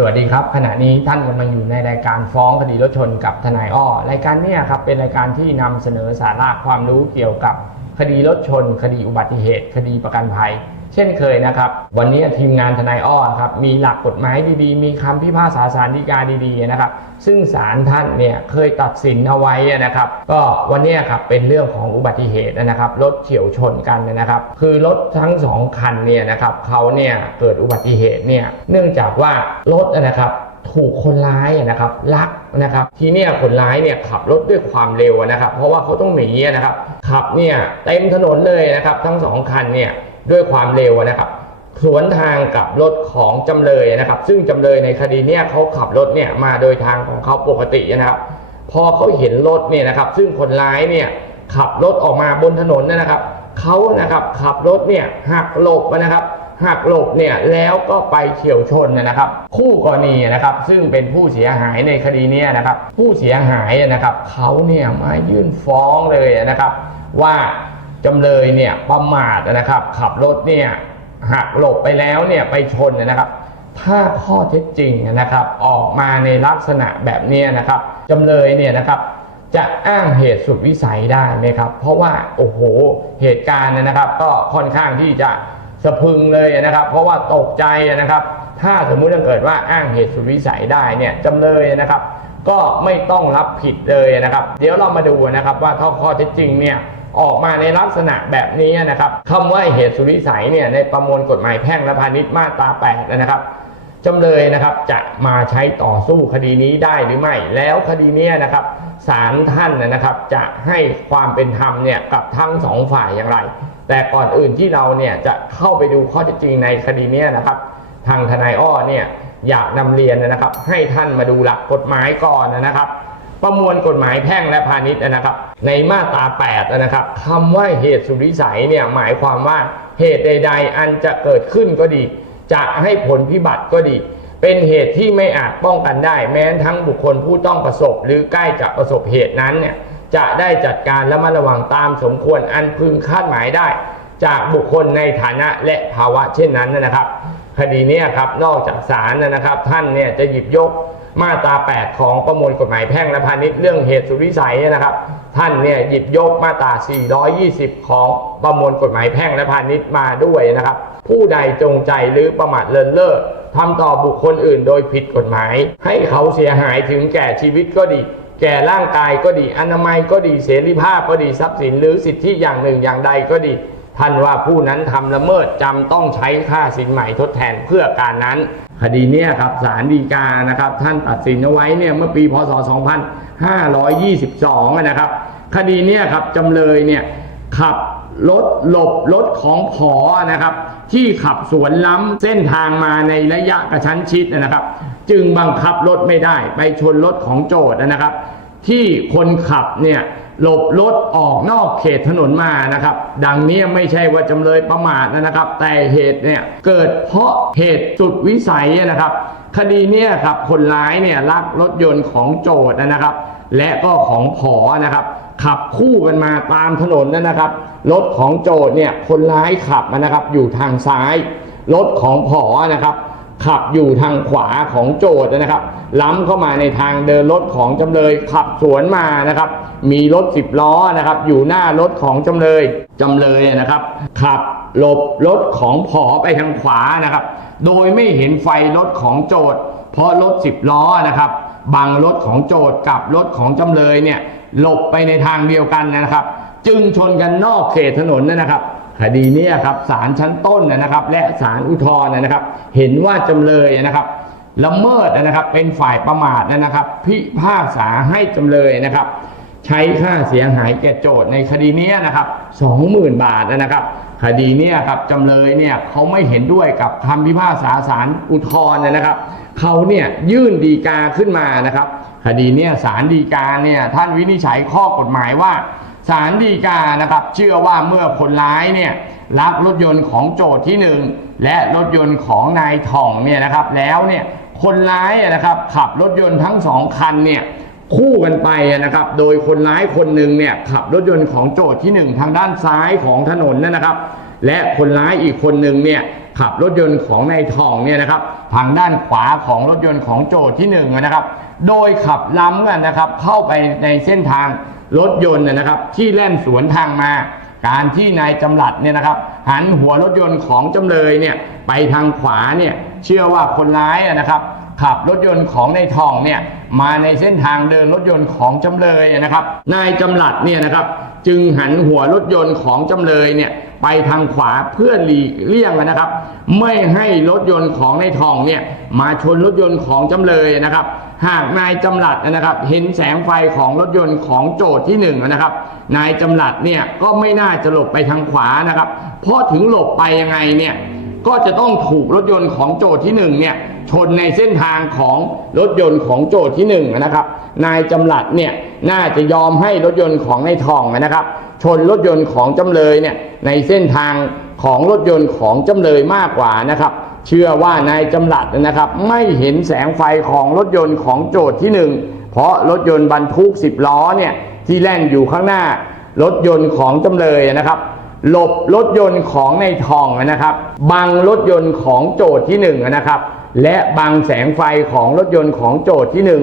สวัสดีครับ ขณะนี้ท่านกำลังอยู่ในรายการฟ้องคดีรถชนกับทนายอ้อรายการนี้ครับเป็นรายการที่นำเสนอสาระความรู้เกี่ยวกับ คดีรถชน คดีอุบัติเหตุ คดีประกันภัย เช่นเคยนะครับ วันนี้ทีมงานทนายอ้อครับมีหลักกฎหมายดีๆ มีคำพิพากษาสารดีกาดีๆนะครับ ซึ่งศาลท่านเนี่ยเคยตัดสินเอาไว้นะครับ ก็วันนี้ครับเป็นเรื่องของอุบัติเหตุนะครับรถเฉียวชนกันนะครับ คือรถทั้งสองคันเนี่ยนะครับเขาเนี่ยเกิดอุบัติเหตุเนี่ยเนื่องจากว่ารถนะครับถูกคนร้ายนะครับลักนะครับ ทีเนี้ยคนร้ายเนี่ยขับรถด้วยความเร็วนะครับ เพราะว่าเขาต้องหนีนะครับขับเนี่ยเต็มถนนเลยนะครับ ทั้งสองคันเนี่ย ด้วยความเร็วนะครับสวนทางกับรถของจำเลยนะครับ ซึ่งจำเลยในคดีเนี่ยเขาขับรถเนี่ยมาโดยทางของเขาปกตินะครับ พอเขาเห็นรถเนี่ยนะครับ ซึ่งคนร้ายเนี่ยขับรถออกมาบนถนนนยนะครับเขานะครับขับรถเนี่ยหักหลบนะครับหักหลบเนี่ยแล้วก็ไปเฉียวชนนะครับ คู่กรณีนะครับ ซึ่งเป็นผู้เสียหายในคดีนี้นะครับ ผู้เสียหายนะครับเขาเนี่ยมายื่นฟ้องเลยนะครับ ว่า จำเลยเนี่ยประมาทนะครับ ขับรถเนี่ยหักหลบไปแล้วเนี่ยไปชนนะครับ ถ้าข้อเท็จจริงนะครับ ออกมาในลักษณะแบบนี้นะครับจำเลยเนี่ยนะครับจะอ้างเหตุสุดวิสัยได้ไหมครับ เพราะว่าโอ้โหเหตุการณ์เนยนะครับ ก็ค่อนข้างที่จะสะพึงเลยนะครับ เพราะว่าตกใจนะครับ ถ้าสมมุติถ้าเกิดว่าอ้างเหตุสุดวิสัยได้เนี่ยจำเลยนะครับ ก็ไม่ต้องรับผิดเลยนะครับ เดี๋ยวเรามาดูนะครับว่าถ้าข้อเท็จจริงเนี่ย ออกมาในลักษณะแบบนี้นะครับคำว่าเหตุสุดวิสัยเนี่ยในประมวลกฎหมายแพ่งและพาณิชย์มาตรา8นะครับจำเลยนะครับจะมาใช้ต่อสู้คดีนี้ได้หรือไม่ แล้วคดีนี้นะครับศาลท่านนะครับจะให้ความเป็นธรรมเนี่ยกับทั้งสองฝ่ายอย่างไร แต่ก่อนอื่นที่เราเนี่ยจะเข้าไปดูข้อเท็จจริงในคดีนี้นะครับ ทางทนายอ้อเนี่ยอยากนำเรียนนะครับ ให้ท่านมาดูหลักกฎหมายก่อนนะครับ ประมวลกฎหมายแพ่งและพาณิชย์นะครับ ในมาตรา 8 นะครับคำว่าเหตุสุดวิสัยเนี่ยหมายความว่าเหตุใด ๆ อันจะเกิดขึ้นก็ดี จะให้ผลพิบัติก็ดี เป็นเหตุที่ไม่อาจป้องกันได้ แม้ทั้งบุคคลผู้ต้องประสบ หรือใกล้จะประสบเหตุนั้นเนี่ยจะได้จัดการและมาระวังตามสมควรอันพึงคาดหมายได้ จากบุคคลในฐานะและภาวะเช่นนั้นนะครับ คดีนี้ครับนอกจากศาลนะครับ ท่านเนี่ยจะหยิบยก มาตรา 8 ของประมวลกฎหมายแพ่งและพาณิชย์เรื่องเหตุสุดวิสัยนะครับ ท่านเนี่ยหยิบยกมาตรา 420 ของประมวลกฎหมายแพ่งและพาณิชย์มาด้วยนะครับ ผู้ใดจงใจหรือประมาทเลินเล่อทำต่อบุคคลอื่นโดยผิดกฎหมาย ให้เขาเสียหายถึงแก่ชีวิตก็ดี แก่ร่างกายก็ดี อนามัยก็ดี เสรีภาพก็ดี ทรัพย์สินหรือสิทธิอย่างหนึ่งอย่างใดก็ดี ท่านว่าผู้นั้นทำละเมิดจำต้องใช้ค่าสินใหม่ทดแทนเพื่อการนั้น คดีเนี้ยครับศาลฎีกานะครับ ท่านตัดสินเอาไว้เนี่ยเมื่อปีพศ 2522 นะครับ คดีเนี้ยครับจำเลยเนี่ยขับรถหลบรถของผอนะครับ ที่ขับสวนล้ำเส้นทางมาในระยะกระชั้นชิดนะครับ จึงบังคับรถไม่ได้ไปชนรถของโจทย์นะครับ ที่คนขับเนี่ยหลบรถออกนอกเขตถนนมานะครับ ดังนี้ไม่ใช่ว่าจำเลยประมาทนะครับ แต่เหตุเนี่ยเกิดเพราะเหตุสุดวิสัยนะครับ คดีเนี่ยครับคนร้ายเนี่ยลักรถยนต์ของโจทย์นะครับ และก็ของผอนะครับ ขับคู่กันมาตามถนนนะครับ รถของโจทย์เนี่ยคนร้ายขับมานะครับ อยู่ทางซ้าย รถของผอนะครับ ขับอยู่ทางขวาของโจทย์นะครับ ล้ำเข้ามาในทางเดินรถของจำเลย ขับสวนมานะครับ มีรถสิบล้อนะครับ อยู่หน้ารถของจำเลยจำเลยนะครับ ขับหลบรถของผอไปทางขวานะครับ โดยไม่เห็นไฟรถของโจทย์ เพราะรถสิบล้อนะครับบังรถของโจทย์กับรถของจำเลยเนี่ยหลบไปในทางเดียวกันนะครับ จึงชนกันนอกเขตถนนนะครับ คดีนี้ครับศาลชั้นต้นนะครับ และศาลอุทธรณ์นะครับ เห็นว่าจำเลยนะครับละเมิดนะครับเป็นฝ่ายประมาทนะครับ พิพากษาให้จำเลยนะครับ ใช้ค่าเสียหายแก่โจทย์ในคดีนี้นะครับ 20,000 บาทนะครับ คดีนี้ครับจำเลยเนี่ยเขาไม่เห็นด้วยกับคำพิพากษาศาลอุทธรณ์นะครับเขาเนี่ยยื่นดีกาขึ้นมานะครับ คดีนี่ยศาลฎีกาเนี่ยท่านวินิจฉัยข้อกฎหมายว่า ศาลฎีกานะครับเชื่อว่าเมื่อคนร้ายเนี่ยลักรถยนต์ของโจทย์ที่หนึ่งและรถยนต์ของนายถ่องเนี่ยนะครับแล้วเนี่ยคนร้ายนะครับขับรถยนต์ทั้งสองคันเนี่ยคู่กันไปนะครับ โดยคนร้ายคนหนึ่งเนี่ยขับรถยนต์ของโจทย์ที่หนึ่งทางด้านซ้ายของถนนนั่นนะครับ และคนร้ายอีกคนหนึ่งเนี่ยขับรถยนต์ของนายทองเนี่ยนะครับทางด้านขวาของรถยนต์ของโจทย์ที่หนึ่งนะครับ โดยขับล้ำกันนะครับเข้าไปในเส้นทาง รถยนต์นะครับ ที่แล่นสวนทางมา การที่นายจำหลัดเนี่ยนะครับ หันหัวรถยนต์ของจำเลยเนี่ยไปทางขวาเนี่ยเชื่อว่าคนร้ายนะครับ ขับรถยนต์ของนายทองเนี่ยมาในเส้นทางเดินรถยนต์ของจำเลยนะครับ นายจำหลัดเนี่ยนะครับ จึงหันหัวรถยนต์ของจำเลยเนี่ย ไปทางขวาเพื่อหลีกเลี่ยงนะครับ ไม่ให้รถยนต์ของนายทองเนี่ยมาชนรถยนต์ของจำเลยนะครับ หากนายจำหลัดนะครับ เห็นแสงไฟของรถยนต์ของโจทย์ที่หนึ่งนะครับ นายจำหลัดเนี่ยก็ไม่น่าจะหลบไปทางขวานะครับ เพราะถึงหลบไปยังไงเนี่ยก็จะต้องถูกรถยนต์ของโจทย์ที่หนึ่งเนี่ยชนในเส้นทางของรถยนต์ของโจทย์ที่หนึ่งนะครับ นายจำหลัดเนี่ย น่าจะยอมให้รถยนต์ของนายทองนะครับ ชนรถยนต์ของจำเลยเนี่ยในเส้นทางของรถยนต์ของจำเลยมากกว่านะครับ เชื่อว่านายจำหลัดนะครับ ไม่เห็นแสงไฟของรถยนต์ของโจทย์ที่หนึ่งเพราะรถยนต์บรรทุก 10 ล้อเนี่ยที่แล่นอยู่ข้างหน้ารถยนต์ของจำเลยนะครับหลบรถยนต์ของในทองนะครับ บังรถยนต์ของโจทย์ที่หนึ่งนะครับ และบังแสงไฟของรถยนต์ของโจทย์ที่หนึ่ง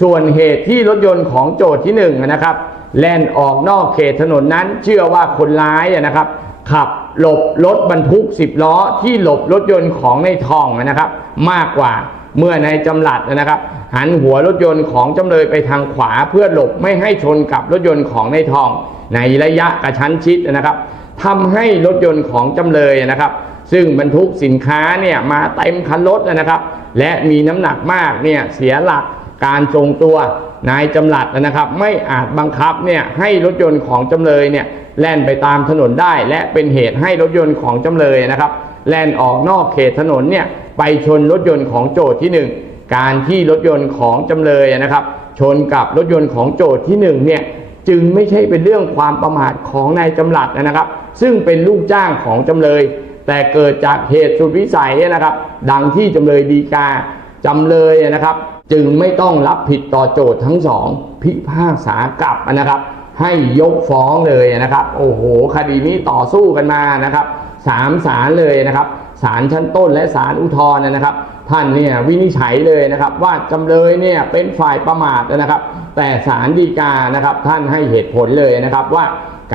ส่วนเหตุที่รถยนต์ของโจทย์ที่หนึ่งนะครับแล่นออกนอกเขตถนนนั้นเชื่อว่าคนร้ายนะครับ ขับหลบรถบรรทุก 10 ล้อที่หลบรถยนต์ของในทองนะครับ มากกว่าเมื่อนายจำหลัดนะครับ หันหัวรถยนต์ของจำเลยไปทางขวาเพื่อหลบไม่ให้ชนกับรถยนต์ของในทอง ในระยะกระชั้นชิดนะครับทำให้รถยนต์ของจำเลยนะครับ ซึ่งบรรทุกสินค้าเนี่ยมาเต็มคันรถนะครับ และมีน้ำหนักมากเนี่ยเสียหลัก การทรงตัวนายจำหลัดนะครับ ไม่อาจบังคับเนี่ยให้รถยนต์ของจำเลยเนี่ยแล่นไปตามถนนได้ และเป็นเหตุให้รถยนต์ของจำเลยนะครับ แล่นออกนอกเขตถนนเนี่ยไปชนรถยนต์ของโจทย์ที่หนึ่งการที่รถยนต์ของจำเลยนะครับ ชนกับรถยนต์ของโจทย์ที่หนึ่งเนี่ยจึงไม่ใช่เป็นเรื่องความประมาทของนายจำหลัดนะครับ ซึ่งเป็นลูกจ้างของจำเลย แต่เกิดจากเหตุสุดวิสัยนะครับ ดังที่จำเลยดีกาจำเลยนะครับ จึงไม่ต้องรับผิดต่อโจทย์ทั้งสองพิพากษากลับนะครับ ให้ยกฟ้องเลยนะครับ โอ้โห คดีนี้ต่อสู้กันมานะครับสามศาลเลยนะครับศาลชั้นต้นและศาลอุทธรณ์นะครับ ท่านเนี่ยวินิจฉัยเลยนะครับ ว่าจำเลยเนี่ยเป็นฝ่ายประมาทนะครับ แต่ศาลฎีกานะครับท่านให้เหตุผลเลยนะครับว่า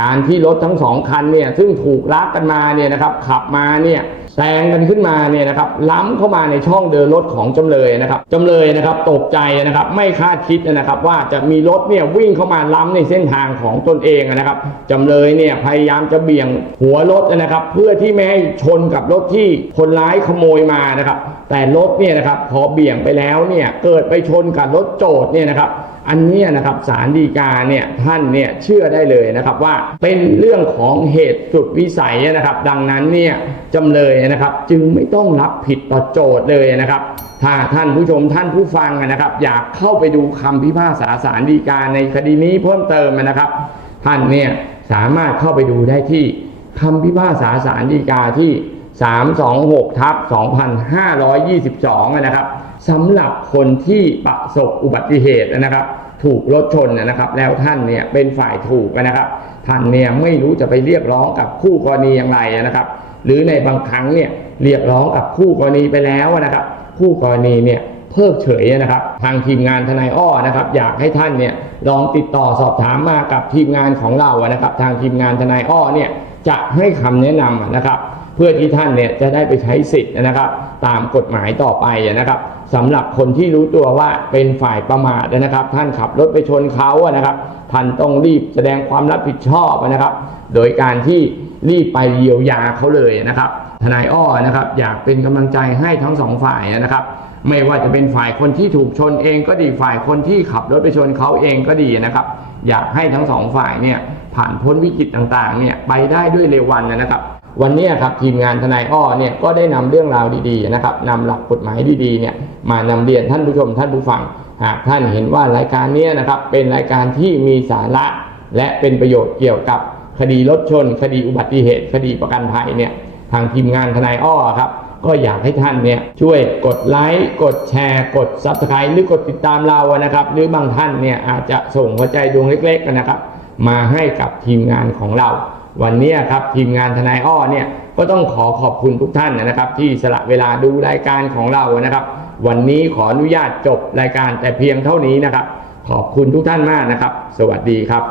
การที่รถทั้งสองคันเนี่ยซึ่งถูกลักกันมาเนี่ยนะครับขับมาเนี่ย แซงกันขึ้นมาเนี่ยนะครับล้ำเข้ามาในช่องเดินรถของจำเลยนะครับจำเลยนะครับตกใจนะครับไม่คาดคิดนะครับว่าจะมีรถเนี่ยวิ่งเข้ามาล้ำในเส้นทางของตนเองนะครับจำเลยเนี่ยพยายามจะเบี่ยงหัวรถนะครับ เพื่อที่ไม่ให้ชนกับรถที่คนร้ายขโมยมานะครับ แต่รถเนี่ยนะครับพอเบี่ยงไปแล้วเนี่ยเกิดไปชนกับรถโจทย์เนี่ยนะครับ อันนี้นะครับสารดีกาเนี่ยท่านเนี่ยเชื่อได้เลยนะครับว่าเป็นเรื่องของเหตุสุดวิสัยนะครับ ดังนั้นเนี่ยจำเลยนะครับ จึงไม่ต้องรับผิดต่อโจทย์เลยนะครับ ถ้าท่านผู้ชมท่านผู้ฟังนะครับ อยากเข้าไปดูคำพิพากษาสารดีกาในคดีนี้เพิ่มเติมนะครับ ท่านเนี่ยสามารถเข้าไปดูได้ที่คำพิพากษาสารดีกาที่ 326ทับ2522 นะครับ สำหรับคนที่ประสบอุบัติเหตุนะครับ ถูกรถชนนะครับ แล้วท่านเนี่ยเป็นฝ่ายถูกนะครับ ท่านเนี่ยไม่รู้จะไปเรียกร้องกับคู่กรณีอย่างไรนะครับ หรือในบางครั้งเนี่ยเรียกร้องกับคู่กรณีไปแล้วนะครับ คู่กรณีเนี่ยเพิกเฉยนะครับ ทางทีมงานทนายอ้อนะครับ อยากให้ท่านเนี่ยลองติดต่อสอบถามมากับทีมงานของเรานะครับ ทางทีมงานทนายอ้อเนี่ยจะให้คำแนะนำนะครับ เพื่อที่ท่านเนี่ยจะได้ไปใช้สิทธิ์นะครับ ตามกฎหมายต่อไปนะครับสำหรับคนที่รู้ตัวว่าเป็นฝ่ายประมาทนะครับ ท่านขับรถไปชนเขาอะนะครับท่านต้องรีบแสดงความรับผิดชอบนะครับ โดยการที่รีบไปเยียวยาเขาเลยนะครับทนายอ้อนะครับอยากเป็นกำลังใจให้ทั้งสองฝ่ายนะครับ ไม่ว่าจะเป็นฝ่ายคนที่ถูกชนเองก็ดีฝ่ายคนที่ขับรถไปชนเขาเองก็ดีนะครับ อยากให้ทั้งสองฝ่ายเนี่ยผ่านพ้นวิกฤตต่างๆเนี่ยไปได้ด้วยเร็ววันนะครับ วันนี้ครับทีมงานทนายอ้อเนี่ยก็ได้นำเรื่องราวดีๆนะครับนำหลักกฎหมายดีๆเนี่ยมานำเรียนท่านผู้ชมท่านผู้ฟัง หากท่านเห็นว่ารายการนี้นะครับเป็นรายการที่มีสาระ และเป็นประโยชน์เกี่ยวกับคดีรถชน คดีอุบัติเหตุ คดีประกันภัยเนี่ยทางทีมงานทนายอ้อครับก็อยากให้ท่านเนี่ยช่วยกดไลค์กดแชร์ กด Subscribe หรือกดติดตามเรานะครับ หรือบางท่านเนี่ยอาจจะส่งหัวใจดวงเล็กๆนะครับ มาให้กับทีมงานของเรา วันนี้ครับทีมงานทนายอ้อเนี่ยก็ต้องขอขอบคุณทุกท่านนะครับ ที่สละเวลาดูรายการของเรานะครับ วันนี้ขออนุญาตจบรายการแต่เพียงเท่านี้นะครับ ขอบคุณทุกท่านมากนะครับ สวัสดีครับ